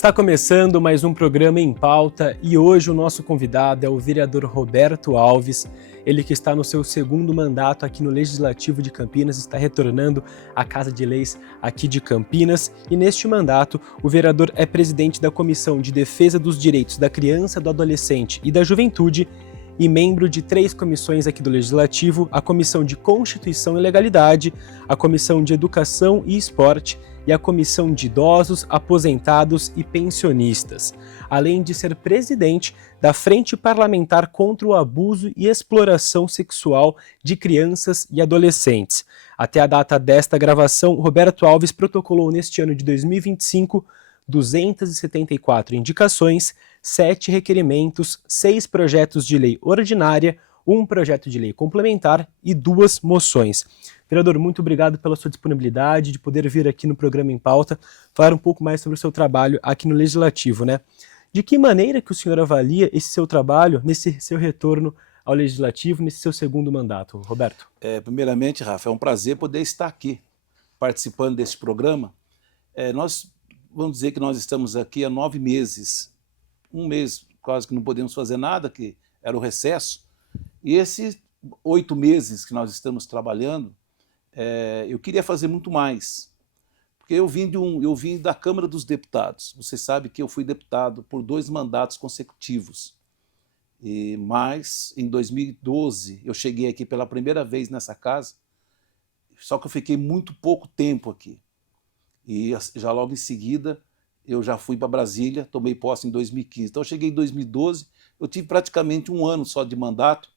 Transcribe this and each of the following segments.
Está começando mais um programa em pauta e hoje o nosso convidado é o vereador Roberto Alves, ele que está no seu segundo mandato aqui no Legislativo de Campinas, está retornando à Casa de Leis aqui de Campinas e neste mandato o vereador é presidente da Comissão de Defesa dos Direitos da Criança, do Adolescente e da Juventude e membro de 3 comissões aqui do Legislativo, a Comissão de Constituição e Legalidade, a Comissão de Educação e Esporte e a Comissão de Idosos, Aposentados e Pensionistas, além de ser presidente da Frente Parlamentar contra o Abuso e Exploração Sexual de Crianças e Adolescentes. Até a data desta gravação, Roberto Alves protocolou neste ano de 2025 274 indicações, 7 requerimentos, 6 projetos de lei ordinária, 1 projeto de lei complementar e 2 moções. Vereador, muito obrigado pela sua disponibilidade de poder vir aqui no programa em pauta, falar um pouco mais sobre o seu trabalho aqui no Legislativo, né? De que maneira que o senhor avalia esse seu trabalho nesse seu retorno ao Legislativo, nesse seu segundo mandato, Roberto? Primeiramente, Rafa, é um prazer poder estar aqui participando desse programa. Nós vamos dizer que nós estamos aqui há 9 meses, um mês quase que não podemos fazer nada, que era o recesso, e esses 8 meses que nós estamos trabalhando, eu queria fazer muito mais, porque eu vim da Câmara dos Deputados. Você sabe que eu fui deputado por 2 mandatos consecutivos, mas em 2012 eu cheguei aqui pela primeira vez nessa casa, só que eu fiquei muito pouco tempo aqui. E já logo em seguida eu já fui para Brasília, tomei posse em 2015. Então eu cheguei em 2012, eu tive praticamente 1 ano só de mandato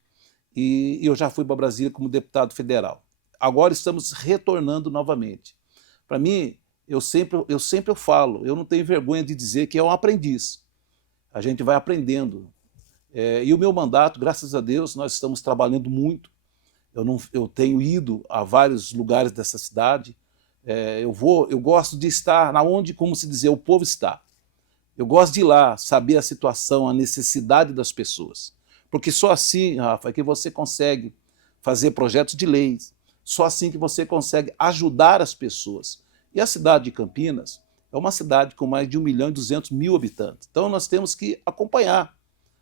e eu já fui para Brasília como deputado federal. Agora estamos retornando novamente. Para mim, eu sempre falo, eu não tenho vergonha de dizer que é um aprendiz. A gente vai aprendendo. E o meu mandato, graças a Deus, nós estamos trabalhando muito. Eu tenho ido a vários lugares dessa cidade. Eu gosto de estar onde, como se dizer, o povo está. Eu gosto de ir lá, saber a situação, a necessidade das pessoas. Porque só assim, Rafa, é que você consegue fazer projetos de leis, só assim que você consegue ajudar as pessoas. E a cidade de Campinas é uma cidade com mais de 1.200.000 habitantes. Então nós temos que acompanhar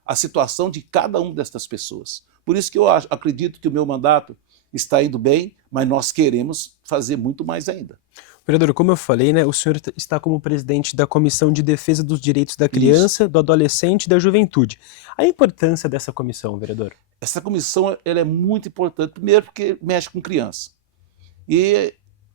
a situação de cada uma destas pessoas. Por isso que eu acredito que o meu mandato está indo bem, mas nós queremos fazer muito mais ainda. Vereador, como eu falei, né, o senhor está como presidente da Comissão de Defesa dos Direitos da Criança, do Adolescente e da Juventude. A importância dessa comissão, vereador? Essa comissão ela é muito importante, primeiro porque mexe com criança. E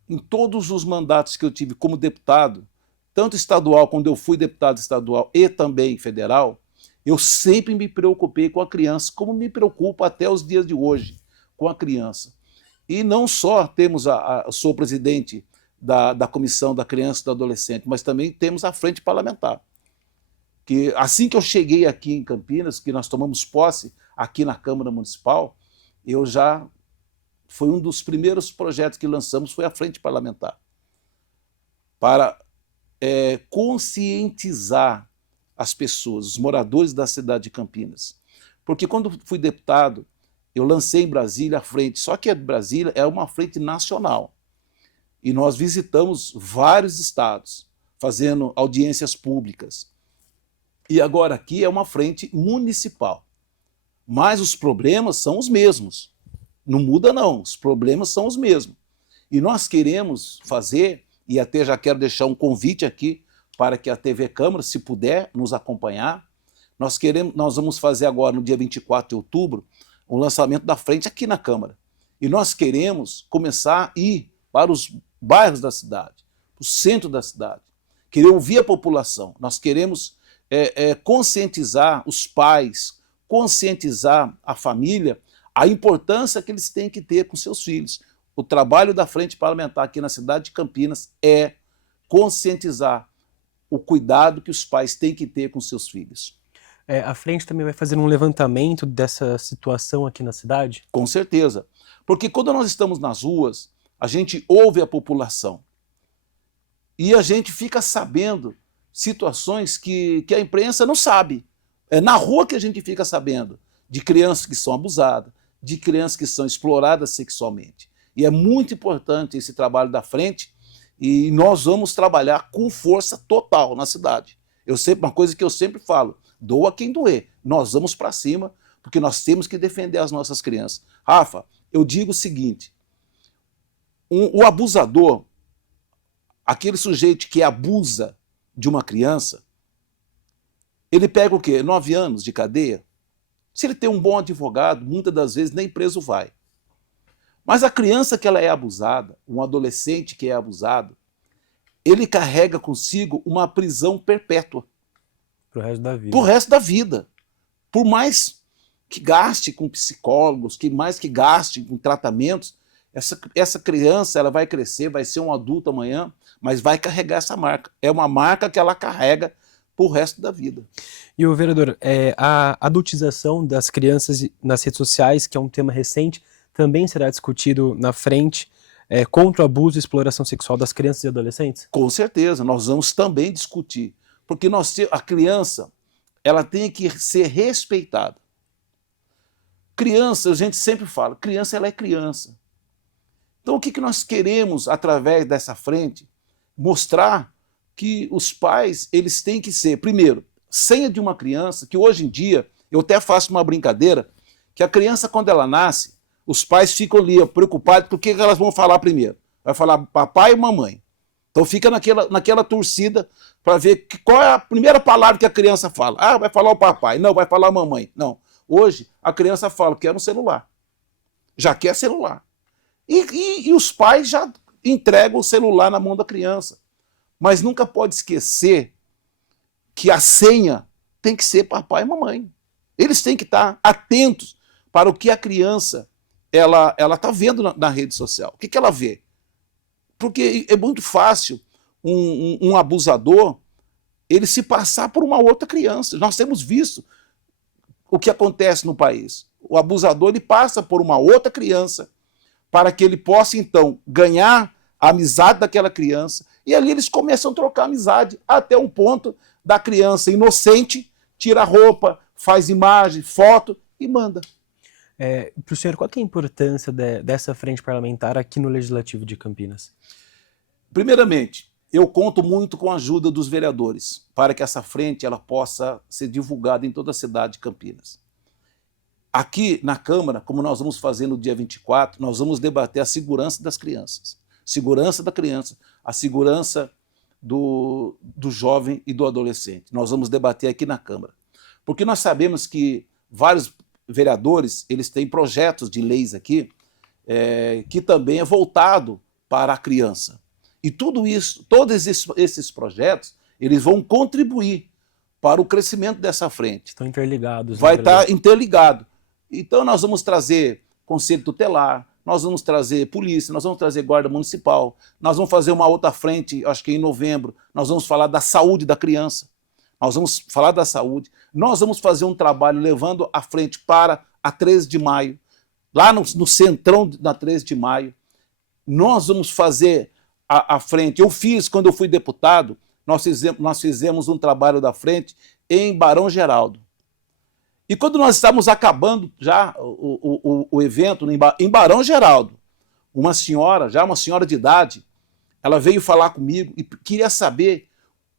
em todos os mandatos que eu tive como deputado, tanto estadual, quando eu fui deputado estadual e também federal, eu sempre me preocupei com a criança, como me preocupo até os dias de hoje com a criança. E não só sou presidente da Comissão da Criança e do Adolescente, mas também temos a Frente Parlamentar. Que assim que eu cheguei aqui em Campinas, que nós tomamos posse aqui na Câmara Municipal, foi um dos primeiros projetos que lançamos, foi a Frente Parlamentar, para conscientizar as pessoas, os moradores da cidade de Campinas. Porque quando fui deputado, eu lancei em Brasília a frente, só que a Brasília é uma frente nacional. E nós visitamos vários estados, fazendo audiências públicas. E agora aqui é uma frente municipal. Mas os problemas são os mesmos. Não muda não, os problemas são os mesmos. E nós queremos fazer, e até já quero deixar um convite aqui para que a TV Câmara, se puder, nos acompanhar. Nós vamos fazer agora, no dia 24 de outubro, o lançamento da frente aqui na Câmara. E nós queremos começar a ir para os bairros da cidade, para o centro da cidade, querer ouvir a população. Nós queremos conscientizar os pais, conscientizar a família, a importância que eles têm que ter com seus filhos. O trabalho da Frente Parlamentar aqui na cidade de Campinas é conscientizar o cuidado que os pais têm que ter com seus filhos. A frente também vai fazer um levantamento dessa situação aqui na cidade? Com certeza. Porque quando nós estamos nas ruas, a gente ouve a população e a gente fica sabendo situações que a imprensa não sabe. É na rua que a gente fica sabendo de crianças que são abusadas, de crianças que são exploradas sexualmente. E é muito importante esse trabalho da frente e nós vamos trabalhar com força total na cidade. Uma coisa que eu sempre falo, doa quem doer. Nós vamos para cima, porque nós temos que defender as nossas crianças. Rafa, eu digo o seguinte, o abusador, aquele sujeito que abusa de uma criança, ele pega o quê? 9 anos de cadeia? Se ele tem um bom advogado, muitas das vezes nem preso vai. Mas a criança que ela é abusada, um adolescente que é abusado, ele carrega consigo uma prisão perpétua. Pro resto da vida. Pro resto da vida. Por mais que gaste com psicólogos, mais que gaste com tratamentos, essa criança ela vai crescer, vai ser um adulto amanhã, mas vai carregar essa marca. É uma marca que ela carrega pro resto da vida. E o vereador, a adultização das crianças nas redes sociais, que é um tema recente, também será discutido na frente contra o abuso e exploração sexual das crianças e adolescentes? Com certeza, nós vamos também discutir. Porque a criança ela tem que ser respeitada. Criança, a gente sempre fala, criança ela é criança. Então o que nós queremos, através dessa frente, mostrar que os pais eles têm que ser, primeiro, senha de uma criança, que hoje em dia, eu até faço uma brincadeira, que a criança quando ela nasce, os pais ficam ali preocupados com o que elas vão falar primeiro. Vai falar papai e mamãe. Então fica naquela torcida para ver qual é a primeira palavra que a criança fala. Ah, vai falar o papai. Não, vai falar a mamãe. Não. Hoje a criança fala, quer um celular. Já quer celular. E os pais já entregam o celular na mão da criança. Mas nunca pode esquecer que a senha tem que ser papai e mamãe. Eles têm que estar atentos para o que a criança ela está vendo na rede social. O que ela vê? Porque é muito fácil um abusador ele se passar por uma outra criança. Nós temos visto o que acontece no país. O abusador ele passa por uma outra criança para que ele possa, então, ganhar a amizade daquela criança. E ali eles começam a trocar amizade até um ponto da criança inocente tira a roupa, faz imagem, foto e manda. Para o senhor, qual que é a importância dessa frente parlamentar aqui no Legislativo de Campinas? Primeiramente, eu conto muito com a ajuda dos vereadores para que essa frente ela possa ser divulgada em toda a cidade de Campinas. Aqui na Câmara, como nós vamos fazer no dia 24, nós vamos debater a segurança das crianças. Segurança da criança, a segurança do jovem e do adolescente. Nós vamos debater aqui na Câmara. Porque nós sabemos que vários vereadores eles têm projetos de leis aqui que também é voltado para a criança. E tudo isso, todos esses projetos, eles vão contribuir para o crescimento dessa frente. Estão interligados. Vai estar interligado. Então nós vamos trazer conselho tutelar, nós vamos trazer polícia, nós vamos trazer guarda municipal, nós vamos fazer uma outra frente, acho que em novembro, nós vamos falar da saúde da criança, nós vamos falar da saúde, nós vamos fazer um trabalho levando a frente para a 13 de maio, lá no centrão da 13 de maio, nós vamos fazer a frente. Eu fiz, quando eu fui deputado, nós fizemos um trabalho da frente em Barão Geraldo. E quando nós estávamos acabando já o evento em Barão Geraldo, uma senhora de idade, ela veio falar comigo e queria saber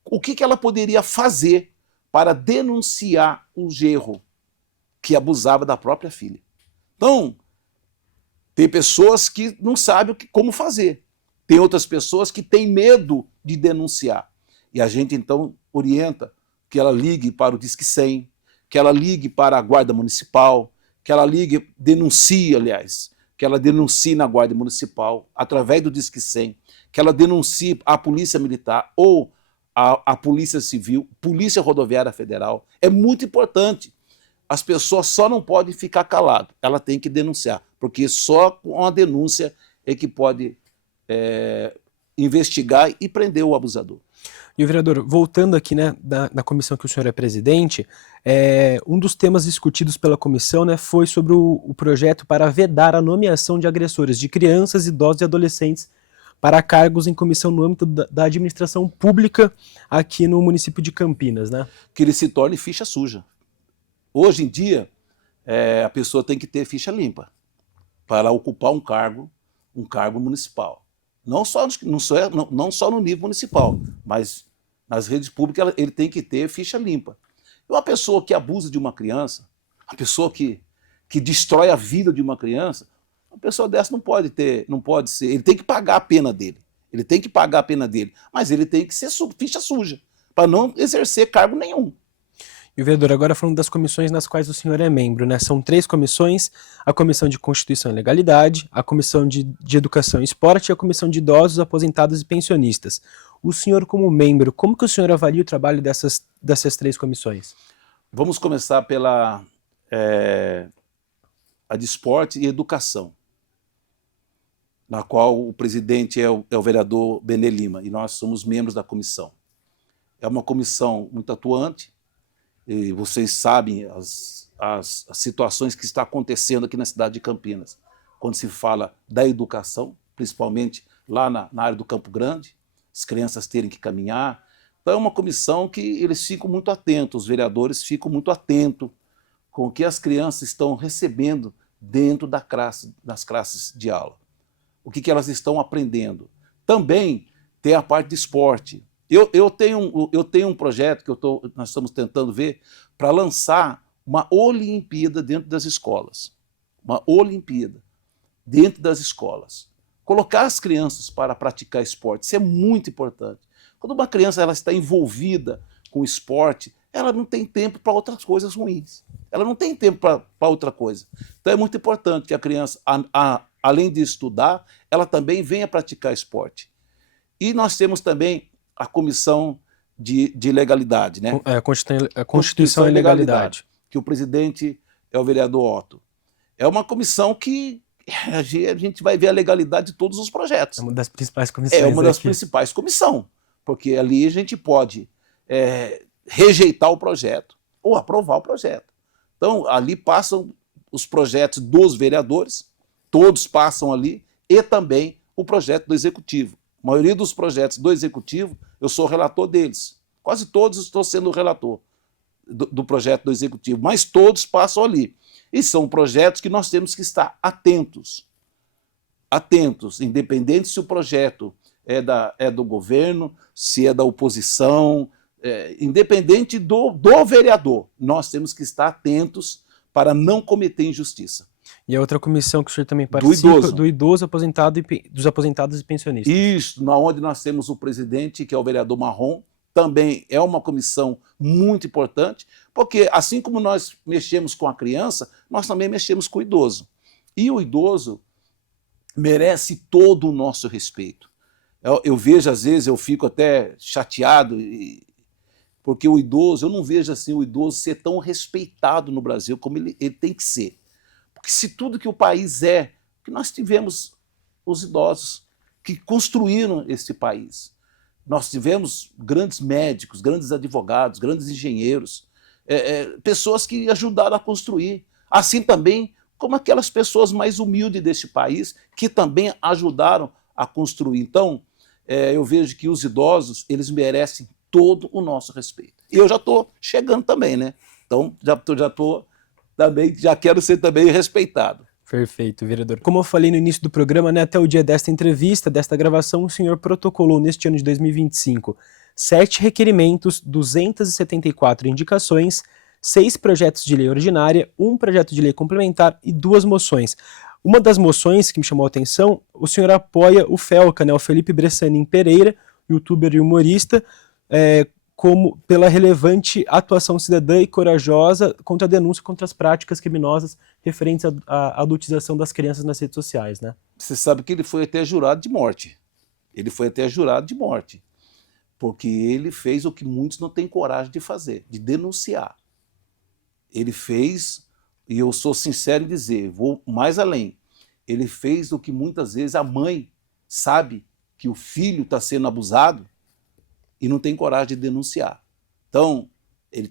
o que ela poderia fazer para denunciar um genro que abusava da própria filha. Então, tem pessoas que não sabem como fazer. Tem outras pessoas que têm medo de denunciar. E a gente, então, orienta que ela ligue para o Disque 100, que ela ligue para a Guarda Municipal, que ela denuncie, aliás, que ela denuncie na Guarda Municipal, através do Disque 100, que ela denuncie a Polícia Militar ou a Polícia Civil, Polícia Rodoviária Federal. É muito importante. As pessoas só não podem ficar caladas, ela tem que denunciar, porque só com a denúncia é que pode investigar e prender o abusador. E o vereador, voltando aqui, né, na comissão que o senhor é presidente, um dos temas discutidos pela comissão, né, foi sobre o projeto para vedar a nomeação de agressores de crianças, idosos e adolescentes para cargos em comissão no âmbito da administração pública aqui no município de Campinas, né? Que ele se torne ficha suja. Hoje em dia, a pessoa tem que ter ficha limpa para ocupar um cargo municipal. Não só no nível municipal, mas Nas redes públicas ele tem que ter ficha limpa. E uma pessoa que abusa de uma criança, uma pessoa que destrói a vida de uma criança, uma pessoa dessa não pode ser, ele tem que pagar a pena dele. Ele tem que pagar a pena dele, mas ele tem que ser ficha suja, para não exercer cargo nenhum. E, vereador, agora falando das comissões nas quais o senhor é membro, né? São 3 comissões: a Comissão de Constituição e Legalidade, a Comissão de Educação e Esporte e a Comissão de Idosos, Aposentados e Pensionistas. O senhor, como membro, como que o senhor avalia o trabalho dessas 3 comissões? Vamos começar pela a de Esporte e Educação, na qual o presidente é o vereador Benê Lima, e nós somos membros da comissão. É uma comissão muito atuante, e vocês sabem as situações que estão acontecendo aqui na cidade de Campinas, quando se fala da educação, principalmente lá na área do Campo Grande, as crianças terem que caminhar. Então é uma comissão que eles ficam muito atentos, os vereadores ficam muito atentos com o que as crianças estão recebendo dentro das classes de aula, o que elas estão aprendendo. Também tem a parte de esporte. Eu tenho um projeto que nós estamos tentando ver para lançar uma Olimpíada dentro das escolas. Uma Olimpíada dentro das escolas. Colocar as crianças para praticar esporte, isso é muito importante. Quando uma criança ela está envolvida com o esporte, ela não tem tempo para outras coisas ruins. Ela não tem tempo para outra coisa. Então é muito importante que a criança, além de estudar, ela também venha praticar esporte. E nós temos também a Comissão de Legalidade, né? A Constituição e Legalidade. Que o presidente é o vereador Otto. É uma comissão que a gente vai ver a legalidade de todos os projetos. É uma das principais comissões. É uma das principais comissões, porque ali a gente pode rejeitar o projeto ou aprovar o projeto. Então, ali passam os projetos dos vereadores, todos passam ali, e também o projeto do Executivo. A maioria dos projetos do Executivo, eu sou relator deles. Quase todos estou sendo relator do projeto do Executivo, mas todos passam ali. E são projetos que nós temos que estar atentos. Atentos, independente se o projeto é do governo, se é da oposição, independente do vereador, nós temos que estar atentos para não cometer injustiça. E a outra comissão que o senhor também participa, do idoso aposentado dos aposentados e pensionistas. Isso, onde nós temos o presidente, que é o vereador Marrom, também é uma comissão muito importante, porque assim como nós mexemos com a criança, nós também mexemos com o idoso. E o idoso merece todo o nosso respeito. Eu vejo, às vezes, eu fico até chateado, porque o idoso, eu não vejo assim o idoso ser tão respeitado no Brasil como ele tem que ser. Porque se tudo que o país que nós tivemos os idosos que construíram esse país. Nós tivemos grandes médicos, grandes advogados, grandes engenheiros, pessoas que ajudaram a construir. Assim também como aquelas pessoas mais humildes deste país, que também ajudaram a construir. Então, eu vejo que os idosos, eles merecem todo o nosso respeito. E eu já estou chegando também, né? Então, já quero ser também respeitado. Perfeito, vereador. Como eu falei no início do programa, né, até o dia desta entrevista, desta gravação, o senhor protocolou neste ano de 2025 7 requerimentos, 274 indicações, 6 projetos de lei ordinária, 1 projeto de lei complementar e 2 moções. Uma das moções que me chamou a atenção, o senhor apoia o Felca, né, o Felipe Bressanin Pereira, youtuber e humorista, como pela relevante atuação cidadã e corajosa contra a denúncia contra as práticas criminosas referentes à adultização das crianças nas redes sociais, né? Você sabe que ele foi até jurado de morte. Ele foi até jurado de morte, porque ele fez o que muitos não têm coragem de fazer, de denunciar. Ele fez, e eu sou sincero em dizer, vou mais além, ele fez o que muitas vezes a mãe sabe que o filho está sendo abusado e não tem coragem de denunciar. Então, ele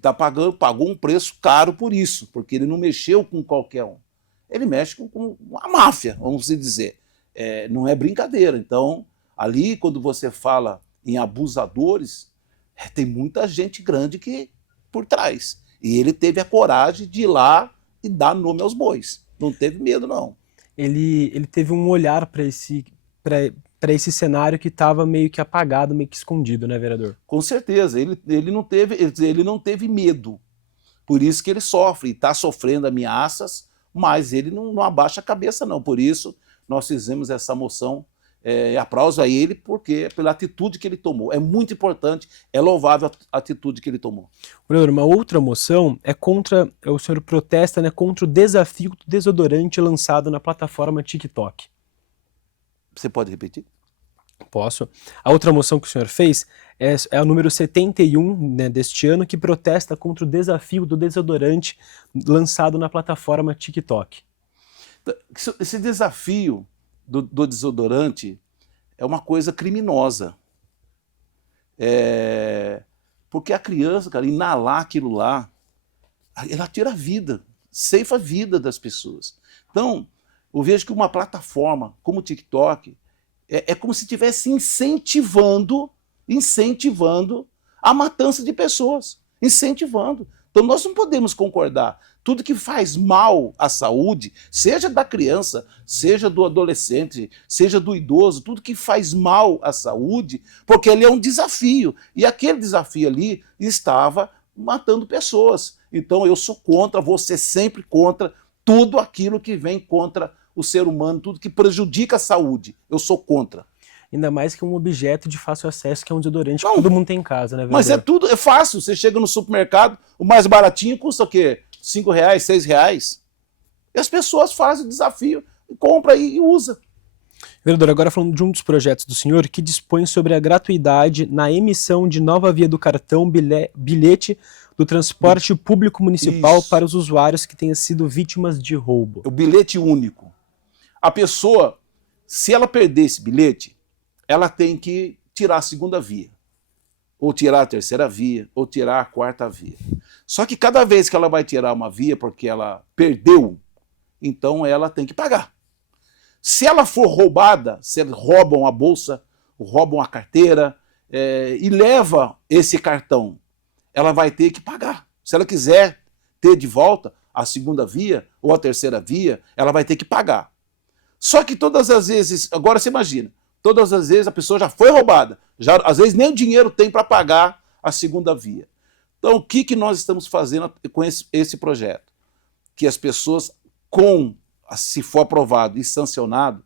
pagou um preço caro por isso, porque ele não mexeu com qualquer um. Ele mexe com a máfia, vamos dizer. Não é brincadeira. Então, ali, quando você fala em abusadores, tem muita gente grande por trás. E ele teve a coragem de ir lá e dar nome aos bois. Não teve medo, não. Ele teve um olhar para para esse cenário que estava meio que apagado, meio que escondido, né, vereador? Com certeza, ele não teve medo. Por isso que ele sofre, e está sofrendo ameaças, mas ele não abaixa a cabeça, não. Por isso, nós fizemos essa moção, aplauso a ele, porque pela atitude que ele tomou. É muito importante, é louvável a atitude que ele tomou. Vereador, uma outra moção é contra, o senhor protesta, né, contra o desafio do desodorante lançado na plataforma TikTok. Você pode repetir? Posso. A outra moção que o senhor fez é a número 71, né, deste ano, que protesta contra o desafio do desodorante lançado na plataforma TikTok. Esse desafio do desodorante é uma coisa criminosa. Porque a criança, cara, inalar aquilo lá, ela tira a vida, ceifa a vida das pessoas. Então, eu vejo que uma plataforma como o TikTok é como se estivesse incentivando a matança de pessoas. Incentivando. Então nós não podemos concordar. Tudo que faz mal à saúde, seja da criança, seja do adolescente, seja do idoso, tudo que faz mal à saúde, porque ele é um desafio. E aquele desafio ali estava matando pessoas. Então eu sou contra, vou ser sempre contra tudo aquilo que vem contra o ser humano, tudo que prejudica a saúde. Eu sou contra. Ainda mais que um objeto de fácil acesso, que é um desodorante que todo mundo tem em casa, né, vereador? Mas é fácil. Você chega no supermercado, o mais baratinho custa o quê? R$5, R$6. E as pessoas fazem o desafio, compra e usa. Vereador, agora falando de um dos projetos do senhor que dispõe sobre a gratuidade na emissão de nova via do cartão bilhete do transporte público municipal para os usuários que tenham sido vítimas de roubo. O bilhete único. A pessoa, se ela perder esse bilhete, ela tem que tirar a segunda via, ou tirar a terceira via, ou tirar a quarta via. Só que cada vez que ela vai tirar uma via porque ela perdeu, então ela tem que pagar. Se ela for roubada, se roubam a bolsa, roubam a carteira e leva esse cartão, ela vai ter que pagar. Se ela quiser ter de volta a segunda via ou a terceira via, ela vai ter que pagar. Só que todas as vezes, agora você imagina, todas as vezes a pessoa já foi roubada, às vezes nem o dinheiro tem para pagar a segunda via. Então o que nós estamos fazendo com esse projeto? Que as pessoas, se for aprovado e sancionado,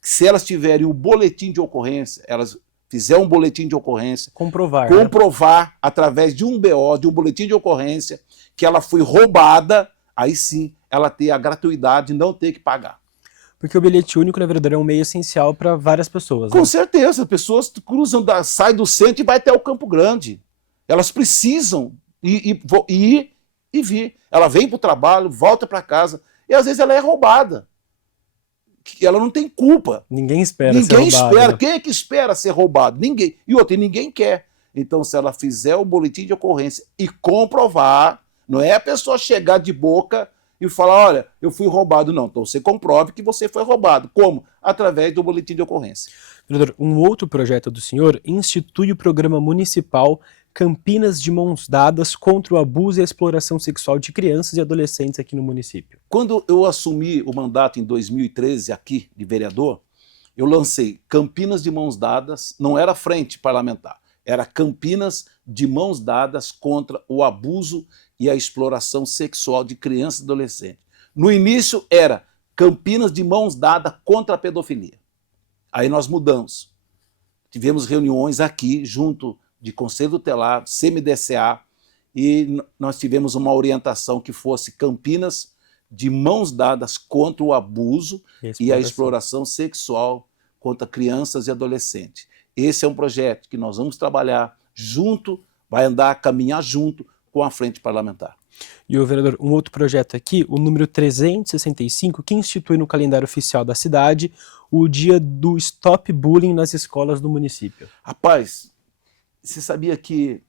se elas tiverem o boletim de ocorrência, elas fizer um boletim de ocorrência, comprovar através de um BO, de um boletim de ocorrência, que ela foi roubada, aí sim ela ter a gratuidade e não ter que pagar. Porque o bilhete único, na verdade, é um meio essencial para várias pessoas. Com certeza, as pessoas cruzam, saem do centro e vai até o Campo Grande. Elas precisam ir e vir. Ela vem para o trabalho, volta para casa, e às vezes ela é roubada. Ela não tem culpa. Ninguém espera ser roubado. Ninguém espera. Quem é que espera ser roubado? Ninguém. E ninguém quer. Então, se ela fizer o boletim de ocorrência e comprovar, não é a pessoa chegar de boca e falar, olha, eu fui roubado. Não, então você comprove que você foi roubado. Como? Através do boletim de ocorrência. Vereador, um outro projeto do senhor institui o programa municipal Campinas de Mãos Dadas contra o abuso e a exploração sexual de crianças e adolescentes aqui no município. Quando eu assumi o mandato em 2013 aqui de vereador, eu lancei Campinas de Mãos Dadas, não era frente parlamentar, era Campinas de Mãos Dadas contra o abuso e a exploração sexual de crianças e adolescentes. No início era Campinas de Mãos Dadas contra a pedofilia. Aí nós mudamos. Tivemos reuniões aqui junto de Conselho Tutelar, CMDCA, e nós tivemos uma orientação que fosse Campinas de Mãos Dadas contra o abuso e a exploração sexual contra crianças e adolescentes. Esse é um projeto que nós vamos trabalhar junto, caminhar junto com a frente parlamentar. E o vereador, um outro projeto aqui, o número 365, que institui no calendário oficial da cidade o dia do Stop Bullying nas escolas do município. Rapaz, você sabia que,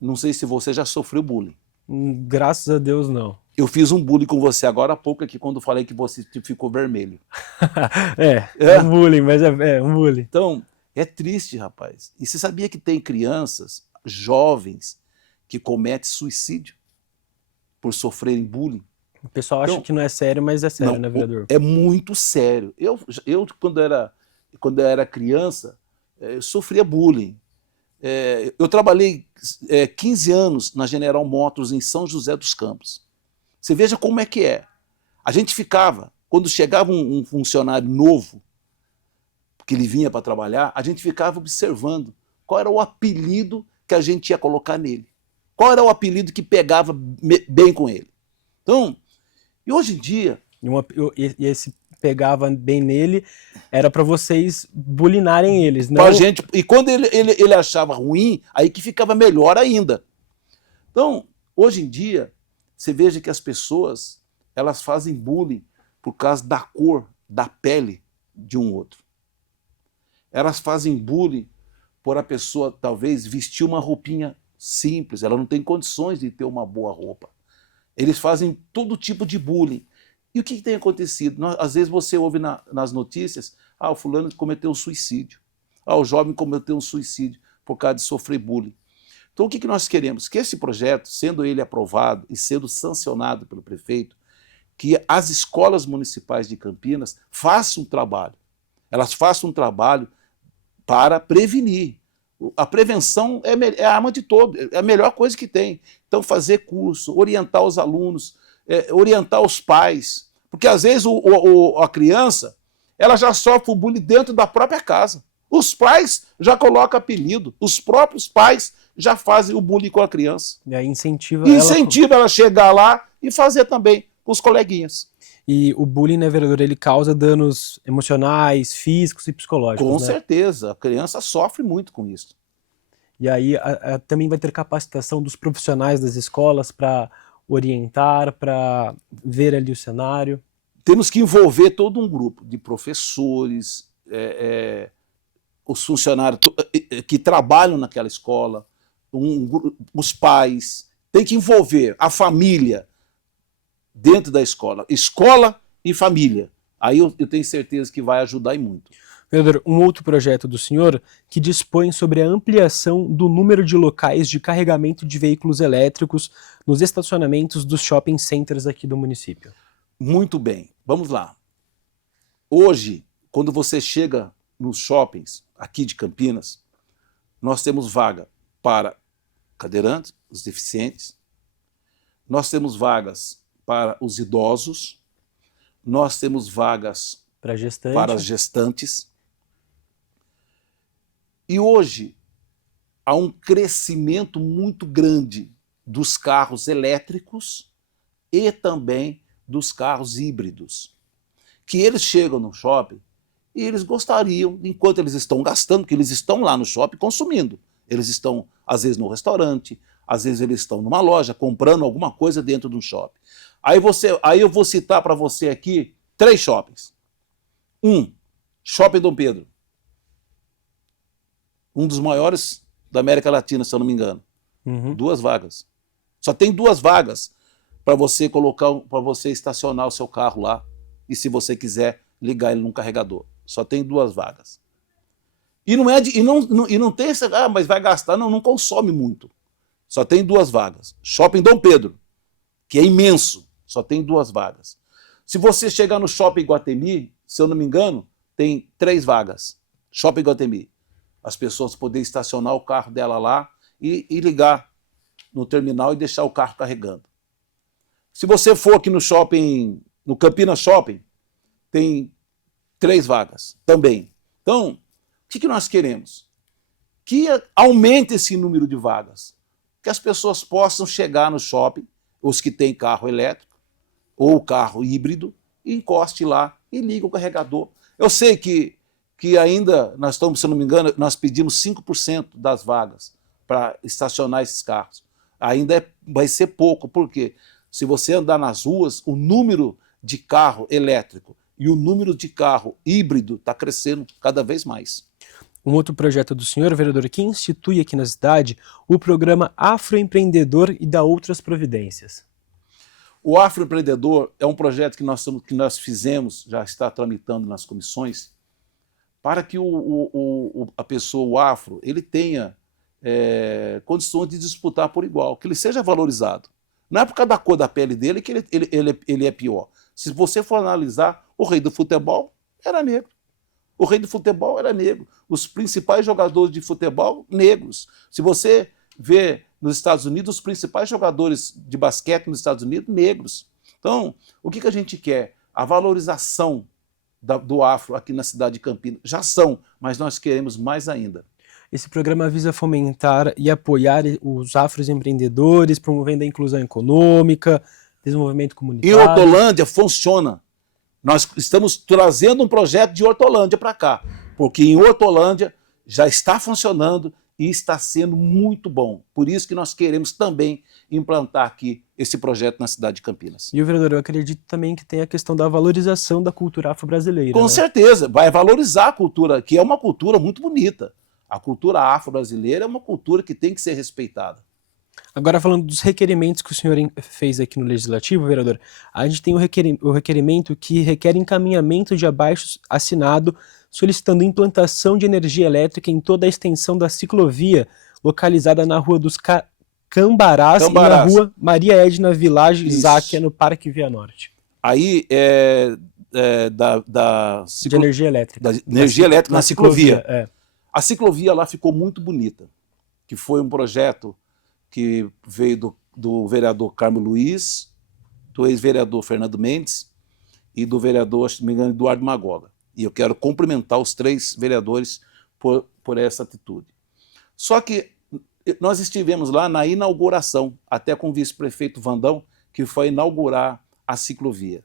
não sei se você já sofreu bullying. Graças a Deus, não. Eu fiz um bullying com você agora há pouco aqui, quando falei que você ficou vermelho. É um bullying, mas é um bullying. Então, é triste, rapaz. E você sabia que tem crianças, jovens, que cometem suicídio por sofrerem bullying? O pessoal acha que não é sério, mas é sério, né, vereador? É muito sério. Eu quando era quando eu era criança, eu sofria bullying. Eu trabalhei 15 anos na General Motors em São José dos Campos. Você veja como é que é. A gente ficava, quando chegava um funcionário novo, que ele vinha para trabalhar, a gente ficava observando qual era o apelido que a gente ia colocar nele. Qual era o apelido que pegava bem com ele. Então, e hoje em dia... E esse pegava bem nele era para vocês bulinarem eles, não? Pra gente, e quando ele achava ruim, aí que ficava melhor ainda. Então, hoje em dia, você veja que as pessoas, elas fazem bullying por causa da cor da pele de um outro. Elas fazem bullying por a pessoa, talvez, vestir uma roupinha simples, ela não tem condições de ter uma boa roupa. Eles fazem todo tipo de bullying. E o que tem acontecido? Às vezes você ouve nas notícias, o fulano cometeu um suicídio, o jovem cometeu um suicídio por causa de sofrer bullying. Então o que nós queremos? Que esse projeto, sendo ele aprovado e sendo sancionado pelo prefeito, que as escolas municipais de Campinas façam um trabalho. Elas façam um trabalho para prevenir. A prevenção é a arma de todo, é a melhor coisa que tem. Então fazer curso, orientar os alunos, orientar os pais, porque às vezes a criança ela já sofre o bullying dentro da própria casa. Os pais já colocam apelido, os próprios pais já fazem o bullying com a criança. E aí incentiva ela a chegar lá e fazer também com os coleguinhas. E o bullying, né, vereador, ele causa danos emocionais, físicos e psicológicos, Com né? certeza, a criança sofre muito com isso. E aí também vai ter capacitação dos profissionais das escolas para orientar, para ver ali o cenário. Temos que envolver todo um grupo de professores, os funcionários que trabalham naquela escola, os pais, tem que envolver a família dentro da escola, escola e família. Aí eu tenho certeza que vai ajudar e muito. Vereador, um outro projeto do senhor que dispõe sobre a ampliação do número de locais de carregamento de veículos elétricos nos estacionamentos dos shopping centers aqui do município. Muito bem, vamos lá. Hoje, quando você chega nos shoppings aqui de Campinas, nós temos vaga para cadeirantes, os deficientes, nós temos vagas para os idosos, nós temos vagas para as gestantes. E hoje há um crescimento muito grande dos carros elétricos e também dos carros híbridos, que eles chegam no shopping e eles gostariam, enquanto eles estão gastando, que eles estão lá no shopping consumindo. Eles estão, às vezes, no restaurante, às vezes eles estão numa loja, comprando alguma coisa dentro do shopping. Aí eu vou citar para você aqui 3 shoppings. Shopping Dom Pedro. Um dos maiores da América Latina, se eu não me engano. 2 vagas. Só tem 2 vagas para você colocar, para você estacionar o seu carro lá e, se você quiser, ligar ele num carregador. Só tem 2 vagas. E não tem essa, mas vai gastar, não consome muito. Só tem 2 vagas. Shopping Dom Pedro, que é imenso, só tem 2 vagas. Se você chegar no Shopping Iguatemi, se eu não me engano, tem 3 vagas. Shopping Iguatemi. As pessoas poderem estacionar o carro dela lá e ligar no terminal e deixar o carro carregando. Se você for aqui no shopping, no Campinas Shopping, tem 3 vagas também. Então, o que nós queremos? Que aumente esse número de vagas, que as pessoas possam chegar no shopping, os que têm carro elétrico ou carro híbrido, e encoste lá e liga o carregador. Eu sei que ainda, nós estamos, se não me engano, nós pedimos 5% das vagas para estacionar esses carros. Ainda vai ser pouco, porque se você andar nas ruas, o número de carro elétrico e o número de carro híbrido está crescendo cada vez mais. Um outro projeto do senhor, vereador, que institui aqui na cidade o programa Afroempreendedor e dá outras providências. O Afroempreendedor é um projeto que nós fizemos, já está tramitando nas comissões, para que a pessoa, o afro, ele tenha condições de disputar por igual, que ele seja valorizado. Não é por causa da cor da pele dele que ele é pior. Se você for analisar, o rei do futebol era negro. O rei do futebol era negro. Os principais jogadores de futebol, negros. Se você vê nos Estados Unidos, os principais jogadores de basquete nos Estados Unidos, negros. Então, o que a gente quer? A valorização do afro aqui na cidade de Campinas. Já são, mas nós queremos mais ainda. Esse programa visa fomentar e apoiar os afroempreendedores, promovendo a inclusão econômica, desenvolvimento comunitário. Em Hortolândia funciona. Nós estamos trazendo um projeto de Hortolândia para cá, porque em Hortolândia já está funcionando e está sendo muito bom. Por isso que nós queremos também implantar aqui esse projeto na cidade de Campinas. E, vereador, eu acredito também que tem a questão da valorização da cultura afro-brasileira. Com certeza, vai valorizar a cultura, que é uma cultura muito bonita. A cultura afro-brasileira é uma cultura que tem que ser respeitada. Agora, falando dos requerimentos que o senhor fez aqui no Legislativo, vereador, a gente tem o requerimento que requer encaminhamento de abaixo assinado solicitando implantação de energia elétrica em toda a extensão da ciclovia localizada na Rua dos Cambarás e na Rua Maria Edna Village Isaac, no Parque Via Norte. Aí de energia elétrica. Da energia elétrica na ciclovia. É. A ciclovia lá ficou muito bonita, que foi um projeto que veio do vereador Carmo Luiz, do ex-vereador Fernando Mendes e do vereador, se não me engano, Eduardo Magoga. E eu quero cumprimentar os 3 vereadores por essa atitude. Só que nós estivemos lá na inauguração, até com o vice-prefeito Vandão, que foi inaugurar a ciclovia.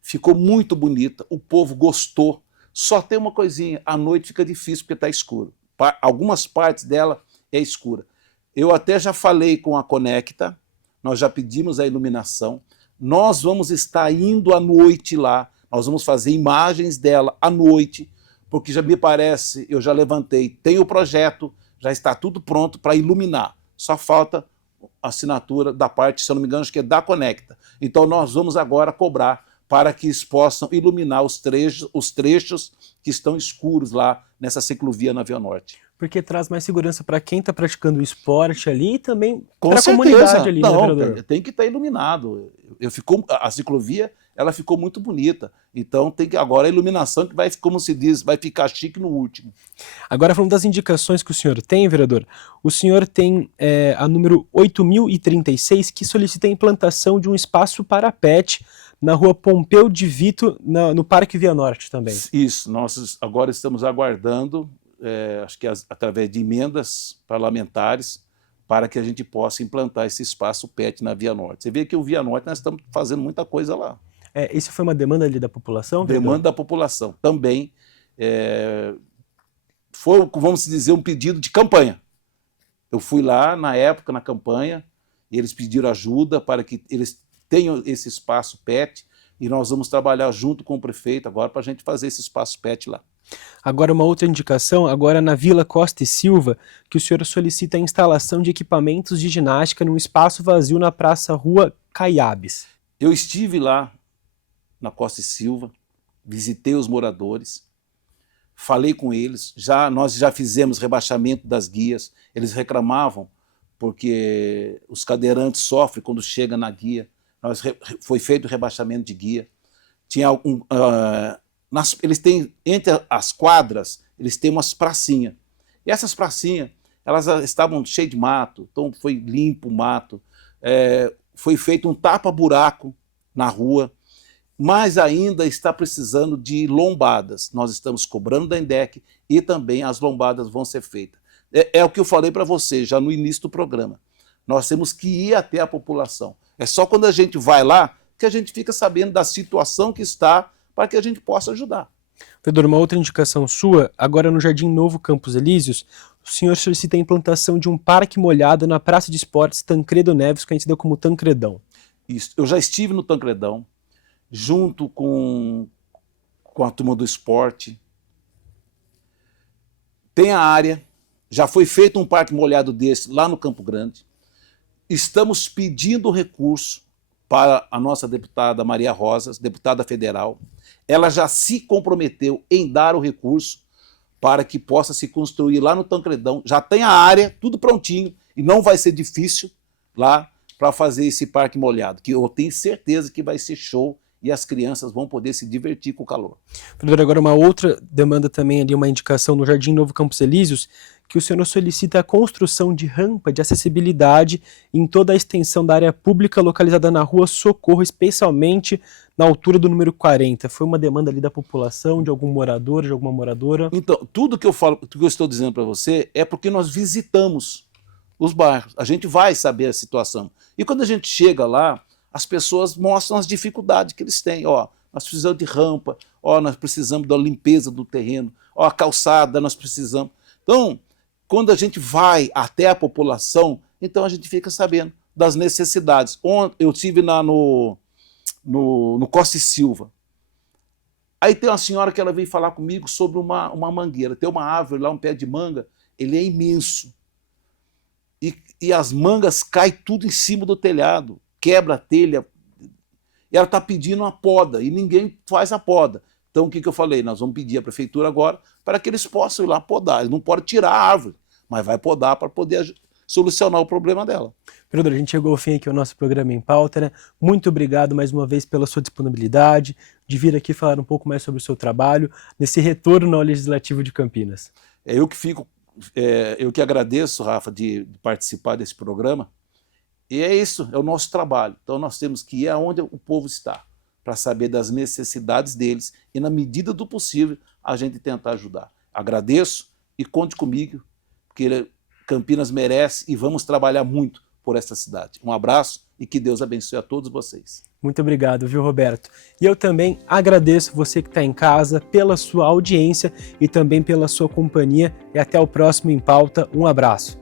Ficou muito bonita, o povo gostou. Só tem uma coisinha, à noite fica difícil porque está escuro. Algumas partes dela é escura. Eu até já falei com a Conecta, nós já pedimos a iluminação, nós vamos estar indo à noite lá, nós vamos fazer imagens dela à noite, porque já me parece, eu já levantei, tem o projeto, já está tudo pronto para iluminar. Só falta a assinatura da parte, se eu não me engano, acho que é da Conecta. Então nós vamos agora cobrar para que eles possam iluminar os trechos que estão escuros lá nessa ciclovia na Via Norte. Porque traz mais segurança para quem está praticando o esporte ali e também para a comunidade ali, não, né, vereador? Tem que estar iluminado. A ciclovia ela ficou muito bonita. Então tem que agora a iluminação que vai, como se diz, vai ficar chique no último. Agora falando das indicações que o senhor tem, vereador, o senhor tem a número 8036 que solicita a implantação de um espaço para pet na Rua Pompeu de Vito, no Parque Via Norte também. Isso, nós agora estamos aguardando, acho que através de emendas parlamentares, para que a gente possa implantar esse espaço PET na Via Norte. Você vê que o Via Norte nós estamos fazendo muita coisa lá. Isso foi uma demanda ali da população? Demanda vereador? da população. Também foi, vamos dizer, um pedido de campanha. Eu fui lá na época, na campanha, e eles pediram ajuda para que eles tenham esse espaço PET, e nós vamos trabalhar junto com o prefeito agora para a gente fazer esse espaço PET lá. Agora uma outra indicação, agora na Vila Costa e Silva, que o senhor solicita a instalação de equipamentos de ginástica num espaço vazio na Praça Rua Caiabes. Eu estive lá na Costa e Silva, visitei os moradores, falei com eles, nós já fizemos rebaixamento das guias, eles reclamavam porque os cadeirantes sofrem quando chega na guia. Foi feito o rebaixamento de guia. Tinha eles têm, entre as quadras, eles têm umas pracinhas. E essas pracinhas, elas estavam cheias de mato, então foi limpo o mato. Foi feito um tapa-buraco na rua, mas ainda está precisando de lombadas. Nós estamos cobrando da INDEC e também as lombadas vão ser feitas. É o que eu falei para você já no início do programa. Nós temos que ir até a população. É só quando a gente vai lá que a gente fica sabendo da situação que está para que a gente possa ajudar. Vereador, uma outra indicação sua, agora no Jardim Novo Campos Elíseos, o senhor solicita a implantação de um parque molhado na Praça de Esportes Tancredo Neves, conhecida como Tancredão. Isso. Eu já estive no Tancredão, junto com a turma do esporte. Tem a área, já foi feito um parque molhado desse lá no Campo Grande. Estamos pedindo recurso para a nossa deputada Maria Rosas, deputada federal. Ela já se comprometeu em dar o recurso para que possa se construir lá no Tancredão. Já tem a área, tudo prontinho, e não vai ser difícil lá para fazer esse parque molhado, que eu tenho certeza que vai ser show e as crianças vão poder se divertir com o calor. Vereador, agora uma outra demanda também ali, uma indicação no Jardim Novo Campos Elíseos, que o senhor solicita a construção de rampa de acessibilidade em toda a extensão da área pública localizada na Rua Socorro, especialmente na altura do número 40. Foi uma demanda ali da população, de algum morador, de alguma moradora? Então, tudo que eu falo, que eu estou dizendo para você é porque nós visitamos os bairros, a gente vai saber a situação. E quando a gente chega lá, as pessoas mostram as dificuldades que eles têm. Ó, nós precisamos de rampa, ó, nós precisamos da limpeza do terreno, ó, a calçada nós precisamos. Então, quando a gente vai até a população, então a gente fica sabendo das necessidades. Eu estive no Costa e Silva. Aí tem uma senhora que ela veio falar comigo sobre uma mangueira. Tem uma árvore lá, um pé de manga, ele é imenso. E as mangas caem tudo em cima do telhado, quebra a telha. E ela está pedindo uma poda, e ninguém faz a poda. Então o que eu falei? Nós vamos pedir à prefeitura agora para que eles possam ir lá podar. Eles não podem tirar a árvore, mas vai podar para poder solucionar o problema dela. Vereador, a gente chegou ao fim aqui do nosso programa Em Pauta, né? Muito obrigado mais uma vez pela sua disponibilidade, de vir aqui falar um pouco mais sobre o seu trabalho, nesse retorno ao Legislativo de Campinas. Eu que agradeço, Rafa, de participar desse programa. E é isso, é o nosso trabalho. Então nós temos que ir aonde o povo está, para saber das necessidades deles e, na medida do possível, a gente tentar ajudar. Agradeço e conte comigo, porque Campinas merece e vamos trabalhar muito por esta cidade. Um abraço e que Deus abençoe a todos vocês. Muito obrigado, viu, Roberto? E eu também agradeço você que está em casa pela sua audiência e também pela sua companhia. E até o próximo Em Pauta. Um abraço.